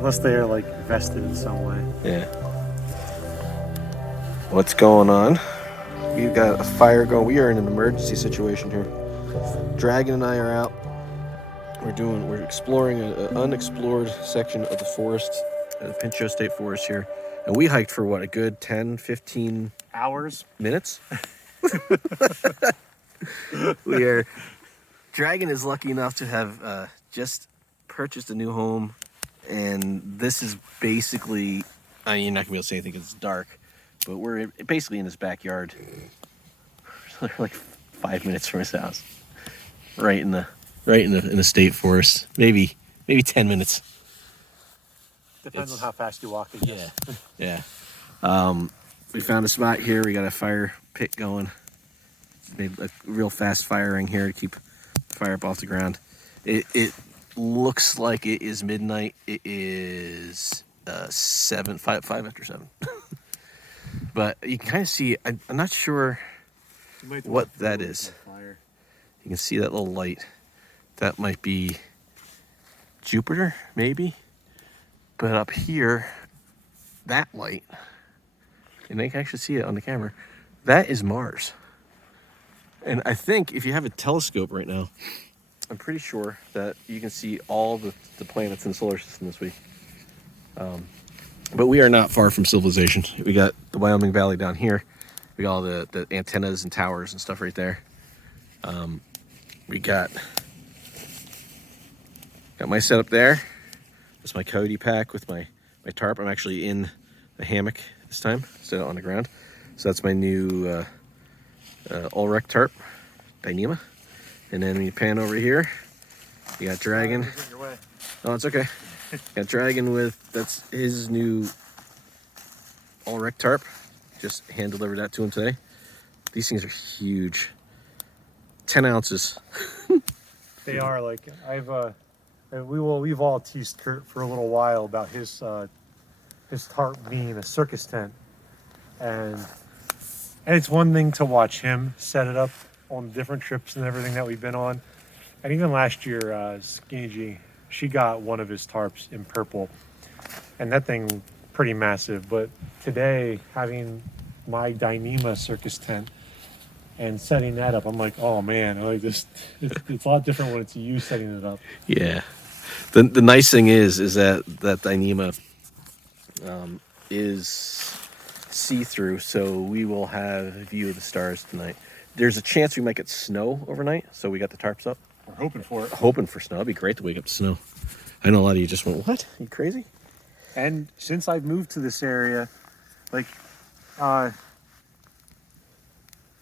Unless they are like vested in some way. Yeah. What's going on? We've got a fire going. We are in an emergency situation here. Dragon and I are out. We're exploring an unexplored section of the forest, the Pinchot State Forest here. And we hiked for what, a good 10, 15 Hours? minutes? Dragon is lucky enough to have just purchased a new home. And this is basically, I mean, you're not gonna be able to say anything because it's dark, but we're basically in his backyard. Like 5 minutes from his house. Right in the state forest. Maybe 10 minutes. Depends on how fast you walk. Yeah. We found a spot here. We got a fire pit going. Made a real fast firing here to keep the fire up off the ground. It looks like it is midnight. It is 5 after 7. But you can kind of see. I'm not sure what that is. You can see that little light. That might be Jupiter, maybe. But up here, that light, and they can actually see it on the camera, that is Mars. And I think if you have a telescope right now, I'm pretty sure that you can see all the planets in the solar system this week. But we are not far from civilization. We got the Wyoming Valley down here. We got all the antennas and towers and stuff right there. We got my setup there. That's my coyote pack with my tarp. I'm actually in the hammock this time instead of on the ground. So that's my new all-rec tarp, Dyneema. And then when you pan over here, you got Dragon. Oh, it's okay. Got Dragon that's his new all-rec tarp. Just hand-delivered that to him today. These things are huge. 10 ounces. They are like we've all teased Kurt for a little while about his tarp being a circus tent, and it's one thing to watch him set it up on different trips and everything that we've been on, and even last year, Skinny G, she got one of his tarps in purple, and that thing pretty massive. But today, having my Dyneema circus tent and setting that up, I'm like, oh man, I like this. It's a lot different when it's you setting it up. Yeah. The nice thing is that Dyneema is see-through, so we will have a view of the stars tonight. There's a chance we might get snow overnight, so we got the tarps up. We're hoping for it. Hoping for snow. It'd be great to wake up to snow. I know a lot of you just went, what? Are you crazy? And since I've moved to this area, like,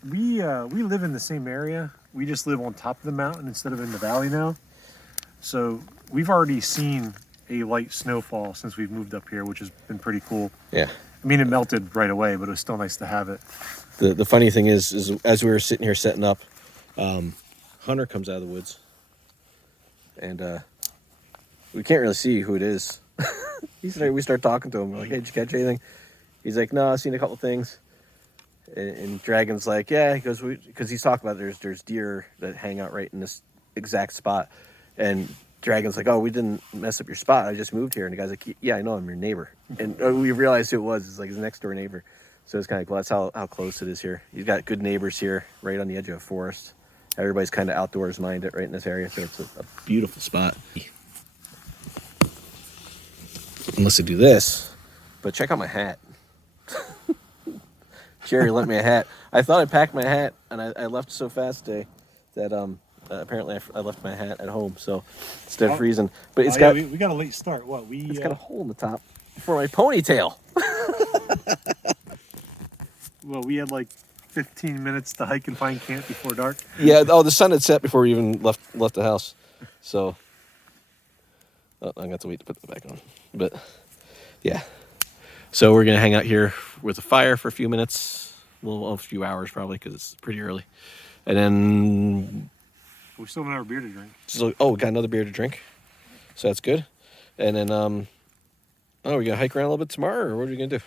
we live in the same area. We just live on top of the mountain instead of in the valley now. So we've already seen a light snowfall since we've moved up here, which has been pretty cool. Yeah. I mean, it melted right away, but it was still nice to have it. The funny thing is as we were sitting here setting up, Hunter comes out of the woods, and we can't really see who it is. We start talking to him. We're like, hey, did you catch anything? He's like, no, I've seen a couple things. And Dragon's like, yeah, he goes, because he's talking about there's deer that hang out right in this exact spot. And Dragon's like, oh, we didn't mess up your spot. I just moved here. And the guy's like, yeah, I know, I'm your neighbor. And we realized who it was. It's like his next door neighbor. So it's kind of, well, that's how close it is here. He's got good neighbors here, right on the edge of a forest. Everybody's kind of outdoors minded right in this area. So it's a beautiful spot. Unless I do this. But check out my hat. Jerry lent me a hat. I thought I packed my hat, and I left so fast today that apparently I left my hat at home. So instead of freezing, but it's got we got a late start. It's got a hole in the top for my ponytail. Well, we had like 15 minutes to hike and find camp before dark. Yeah. Oh, the sun had set before we even left the house. So I'm gonna have to wait to put that back on. But yeah. So we're gonna hang out here with a fire for a few minutes, a few hours probably, because it's pretty early, and then we still don't have a beer to drink. So, we got another beer to drink, so that's good. And then, we're gonna hike around a little bit tomorrow, or what are we gonna do?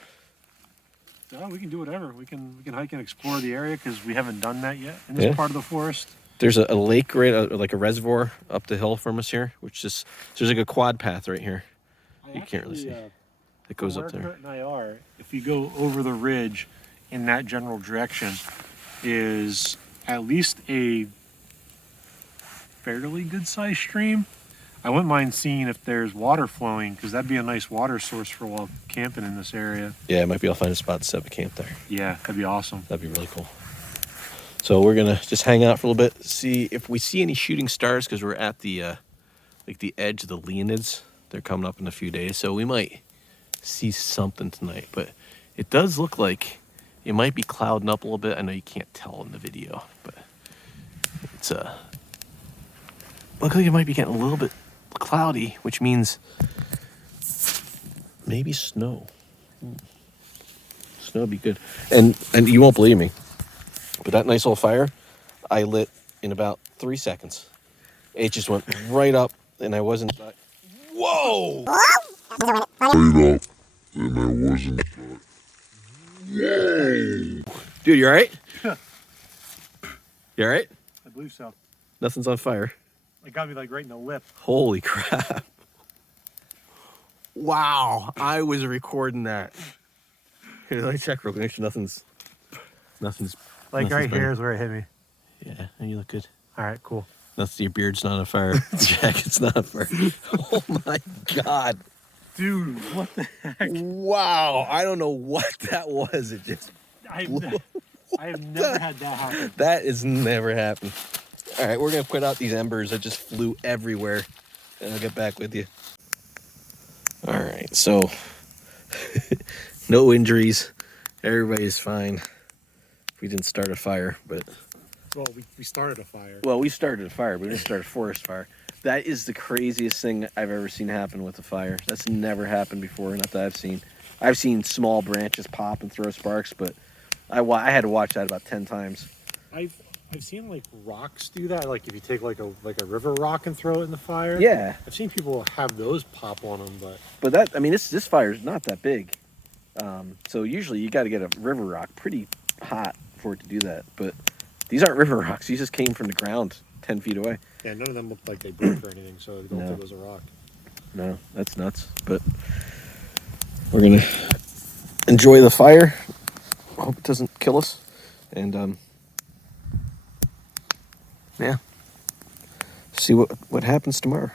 We can do whatever. We can hike and explore the area because we haven't done that yet in this part of the forest. There's a lake like a reservoir up the hill from us here, which is there's like a quad path right here. You can't really see. Actually, It goes where up there. Kurt and I are, if you go over the ridge in that general direction, is at least a fairly good sized stream. I wouldn't mind seeing if there's water flowing, because that'd be a nice water source for while camping in this area. Yeah, it might be able to find a spot to set up a camp there. Yeah, that'd be awesome. That'd be really cool. So we're gonna just hang out for a little bit, see if we see any shooting stars, because we're at the like the edge of the Leonids. They're coming up in a few days, so we might see something tonight. But it does look like it might be clouding up a little bit. I know you can't tell in the video, but it's looks like it might be getting a little bit cloudy, which means maybe snow. Snow would be good. And you won't believe me, but that nice old fire I lit in about 3 seconds. It just went right up, and I wasn't like, whoa! Right up, and I wasn't. Whoa! Dude, you all right? You all right? I believe so. Nothing's on fire. It got me like right in the lip. Holy crap. Wow, I was recording that. Here, let me check real quick. Make sure nothing's Like right nothing's here is where it hit me. Yeah, and you look good. All right, cool. Your beard's not on fire. Jacket's not on fire. Oh my God. Dude, what the heck? Wow, I don't know what that was. It just I have never had that happen. That has never happened. All right, we're gonna put out these embers that just flew everywhere, and I'll get back with you. All right, so no injuries. Everybody's fine. We didn't start a fire, but Well, we started a fire. well, we started a fire, but we didn't start a forest fire. That is the craziest thing I've ever seen happen with a fire. That's never happened before, not that I've seen. I've seen small branches pop and throw sparks, but I had to watch that about 10 times. I've seen like rocks do that. Like if you take like a river rock and throw it in the fire. Yeah. I've seen people have those pop on them, but But this fire's not that big. So usually you got to get a river rock pretty hot for it to do that. But these aren't river rocks. These just came from the ground 10 feet away. yeah, none of them looked like they broke or anything. So I don't No. think it was a rock. No, that's nuts. But we're gonna enjoy the fire. Hope it doesn't kill us. And yeah, see what happens tomorrow.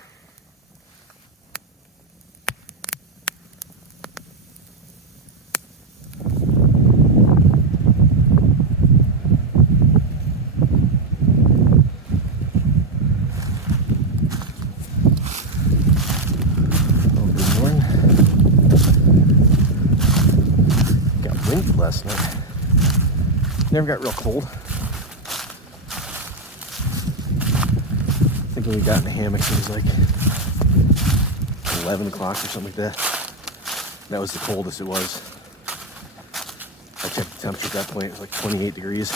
Last night. Never got real cold. I think when we got in the hammock, it was like 11 o'clock or something like that. That was the coldest it was. I checked the temperature at that point. It was like 28 degrees.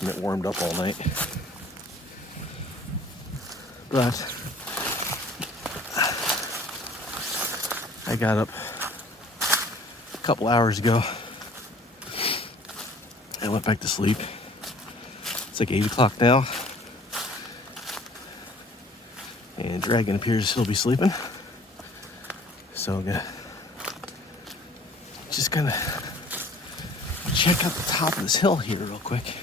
And it warmed up all night. But I got up a couple hours ago. I went back to sleep. It's like 8 o'clock now. And Dragon appears to still be sleeping. So I'm gonna just gonna check out the top of this hill here real quick.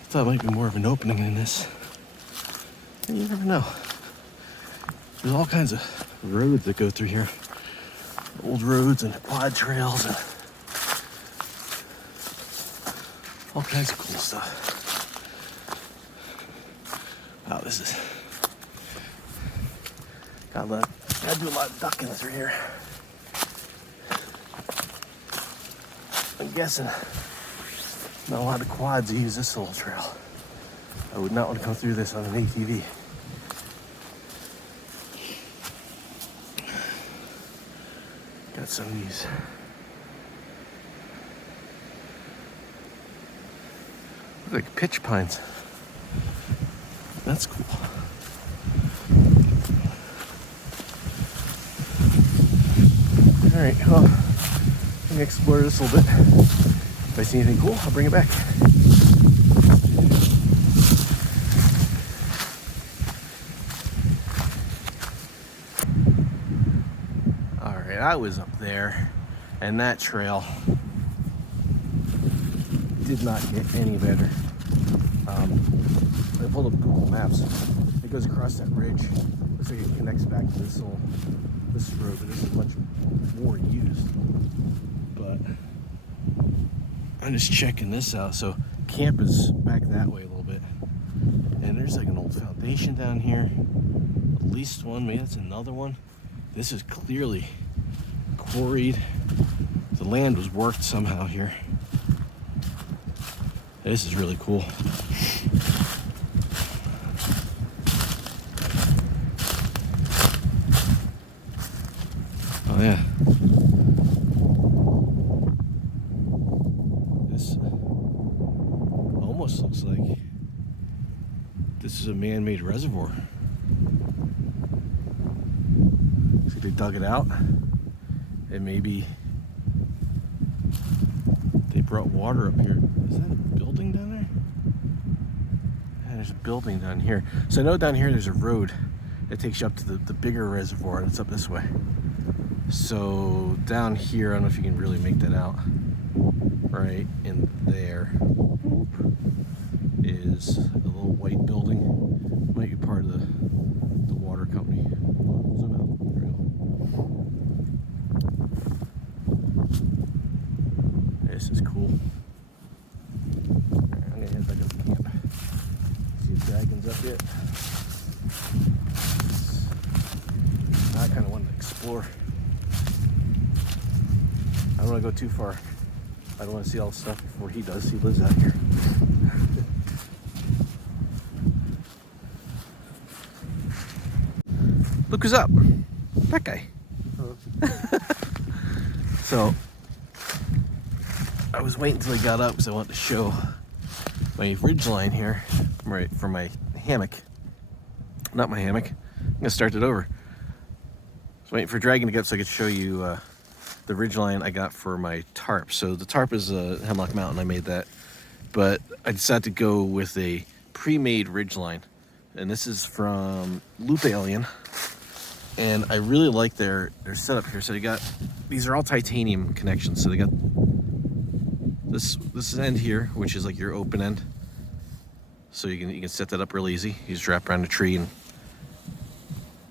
I thought it might be more of an opening than this. And you never know. There's all kinds of roads that go through here. Old roads and quad trails and all kinds of cool stuff. Wow, this is... Gotta do a lot of ducking through here. I'm guessing not a lot of quads use this little trail. I would not want to come through this on an ATV. Got some of these. Look like pitch pines. That's cool. Alright, well, I'm gonna explore this a little bit. If I see anything cool, I'll bring it back. I was up there, and that trail did not get any better. I pulled up Google Maps. It goes across that ridge. Looks like it connects back to this road, but this is much more used. But I'm just checking this out. So camp is back that way a little bit, and there's like an old foundation down here. At least one, maybe that's another one. This is clearly quarried. The land was worked somehow here. This is really cool. Oh yeah. This almost looks like this is a man-made reservoir. Looks like they dug it out, and maybe they brought water up here. Is that a building down there? Yeah, there's a building down here. So I know down here there's a road that takes you up to the bigger reservoir, and it's up this way. So down here, I don't know if you can really make that out. Right in there is a little white building. Might be part of the water company. Zoom out. There we go. This is cool. Alright, I'm gonna head back up to camp. See if Dragon's up yet. I kind of wanted to explore. I don't want to go too far. I don't want to see all the stuff before he does. He lives out here. Look who's up. That guy. So, I was waiting until he got up because I wanted to show my ridge line here for my hammock. Not my hammock. I'm going to start it over. I was waiting for Dragon to get up so I could show you the ridge line I got for my tarp. So the tarp is a Hemlock Mountain. I made that. But I decided to go with a pre-made ridge line. And this is from Loop Alien. And I really like their setup here. So these are all titanium connections. So they got this end here, which is like your open end. So you can set that up real easy. You just wrap around a tree and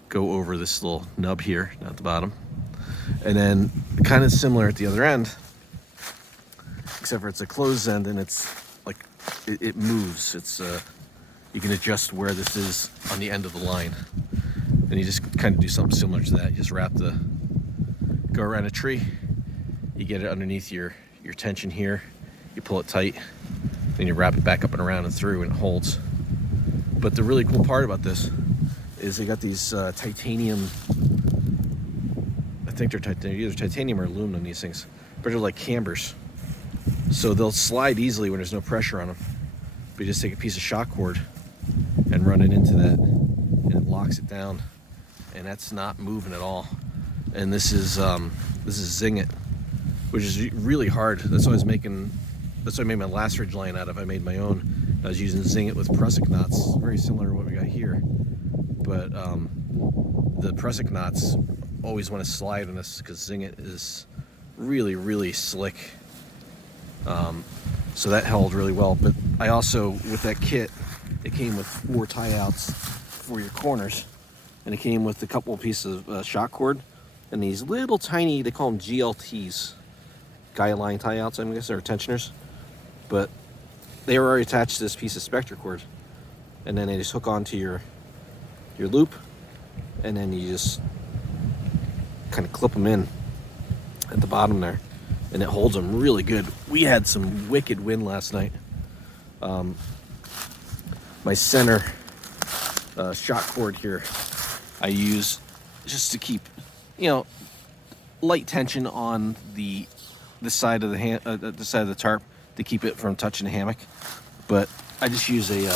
go over this little nub here at the bottom. And then kind of similar at the other end, except for it's a closed end and it's like it moves. It's you can adjust where this is on the end of the line, and you just kind of do something similar to that. You just go around a tree, you get it underneath your tension here, you pull it tight, then you wrap it back up and around and through, and it holds. But the really cool part about this is they got these titanium. I think they're either titanium or aluminum, these things, but they're like cambers, so they'll slide easily when there's no pressure on them. But you just take a piece of shock cord and run it into that, and it locks it down, and that's not moving at all. And this is Zing It, which is really hard. That's what I made my last ridge line out of. I made my own. I was using Zing It with prusik knots, very similar to what we got here, but the prusik knots always want to slide on this because Zing It is really, really slick. So that held really well. But I also, with that kit, it came with 4 tie outs for your corners, and it came with a couple of pieces of shock cord and these little tiny, they call them GLTs, guy line tie outs, I guess they're tensioners, but they were already attached to this piece of spectra cord, and then they just hook onto your loop, and then you just kind of clip them in at the bottom there, and it holds them really good. We had some wicked wind last night. My center shock cord here I use just to keep, light tension on the side of the side of the tarp to keep it from touching the hammock. But I just use a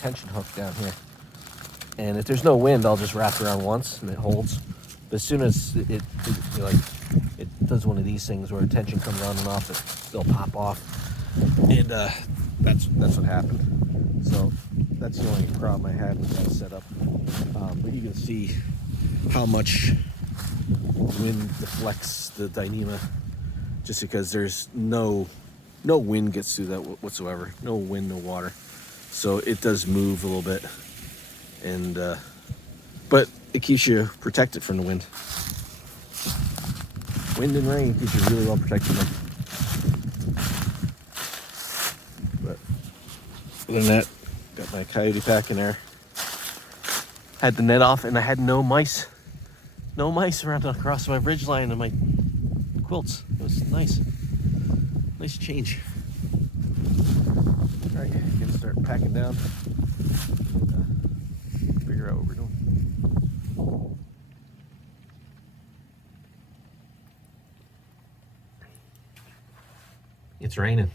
tension hook down here, and if there's no wind, I'll just wrap it around once and it holds. But as soon as it does one of these things where tension comes on and off, they'll pop off, and that's what happened. So that's the only problem I had with that setup. But you can see how much wind deflects the Dyneema, just because there's no wind gets through that whatsoever. No wind, no water. So it does move a little bit, and but it keeps you protected from the wind. Wind and rain keeps you really well protected. But other than that, got my coyote pack in there. Had the net off, and I had no mice around across my ridge line and my quilts. It was nice. Nice change. All right, gonna start packing down. Figure out what we're doing. It's raining.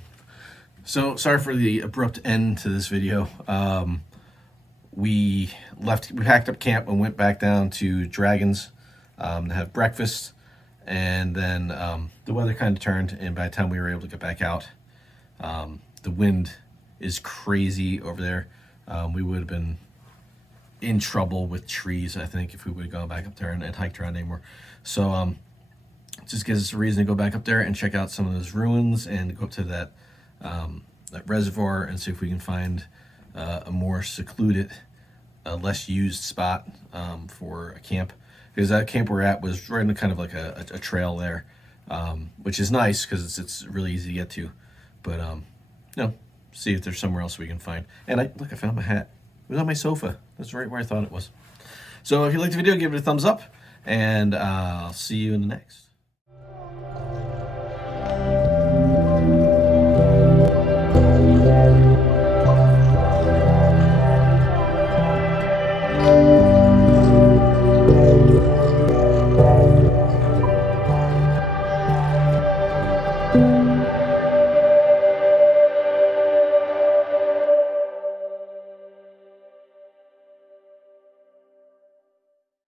So sorry for the abrupt end to this video. We packed up camp and went back down to Dragons to have breakfast, and then the weather kind of turned, and by the time we were able to get back out, the wind is crazy over there. We would have been in trouble with trees, I think, if we would have gone back up there and hiked around anymore. So just gives us a reason to go back up there and check out some of those ruins and go up to that reservoir and see if we can find a more secluded, less used spot for a camp. Because that camp we're at was right in kind of like a trail there, which is nice because it's really easy to get to. But see if there's somewhere else we can find. And I found my hat. It was on my sofa. That's right where I thought it was. So if you liked the video, give it a thumbs up, and I'll see you in the next.